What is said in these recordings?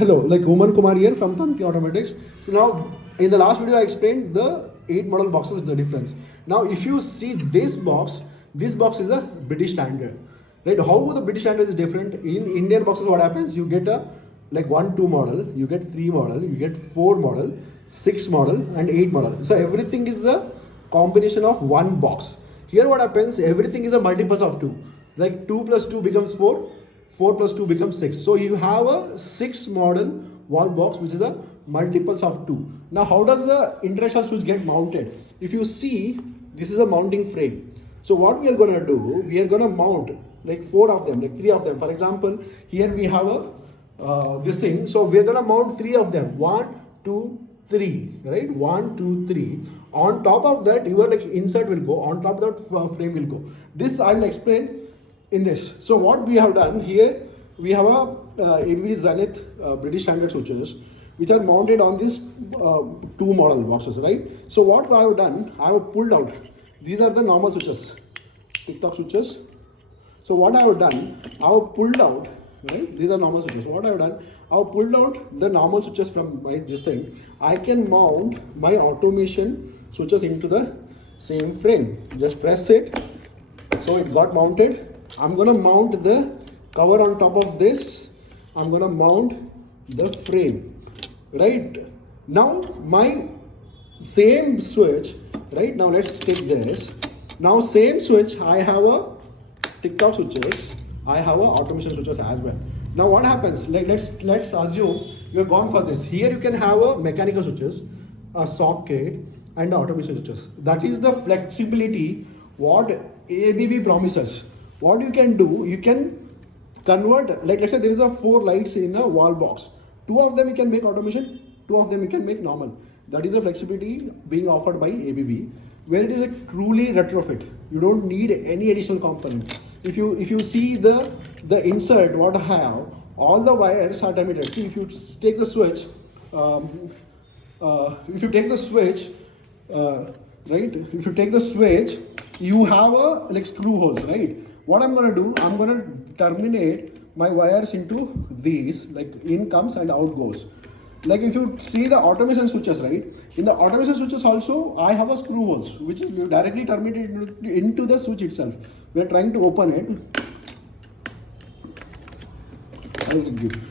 Hello, like Human Kumar here from Tanti Automatics. So now, in the last video, I explained the 8 model boxes, the difference. Now, if you see this box is a British standard, right? How the British standard is different in Indian boxes? What happens? You get a like 1, 2 model, you get 3 model, you get 4 model, 6 model, and 8 model. So everything is a combination of one box. Here, what happens? Everything is a multiples of 2. Like 2 plus 2 becomes 4. 4 plus 2 becomes 6. So you have a 6 model wall box which is a multiples of 2. Now how does the international switch get mounted? If you see, this is a mounting frame. So what we are going to do, we are going to mount like 4 of them, like 3 of them. For example, here we have a this thing. So we are going to mount 3 of them. 1, 2, 3, right? 1, 2, 3. On top of that, your like insert will go. On top of that, frame will go. This I will explain in this. So what we have done here, we have a ABB Zenith British standard switches which are mounted on these 2 model boxes, right? So what I have done, I have pulled out. These are the normal switches, TikTok switches. So what I have done, I have pulled out, right? These are normal switches. So what I have done, I have pulled out the normal switches from my this thing. I can mount my automation switches into the same frame. Just press it. So it got mounted. I'm gonna mount the cover on top of this. I'm gonna mount the frame. Right now, my same switch. Right now, let's take this. Now, same switch. I have a TikTok switches. I have a automation switches as well. Now, what happens? Like let's assume you're gone for this. Here, you can have a mechanical switches, a socket, and the automation switches. That is the flexibility what ABB promises. What you can do, you can convert, like let's say there is a 4 lights in a wall box. 2 of them you can make automation, 2 of them you can make normal. That is the flexibility being offered by ABB, where it is a truly retrofit. You don't need any additional component. If you see the insert, what I have, all the wires are terminated. See, if you take the switch, if you take the switch, right? If you take the switch, you have a like screw holes, right? What I'm gonna do, I'm gonna terminate my wires into these, like in comes and out goes. Like if you see the automation switches, right? In the automation switches also, I have a screw holes, which is directly terminated into the switch itself. We are trying to open it.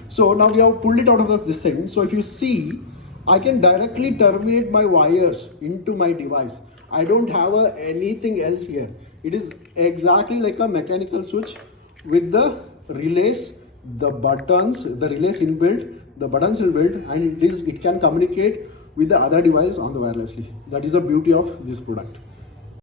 So now we have pulled it out of this thing. So if you see, I can directly terminate my wires into my device. I don't have anything else here. It is exactly like a mechanical switch with the relays, the buttons, the relays inbuilt, the buttons inbuilt, and it can communicate with the other device on the wirelessly. That is the beauty of this product.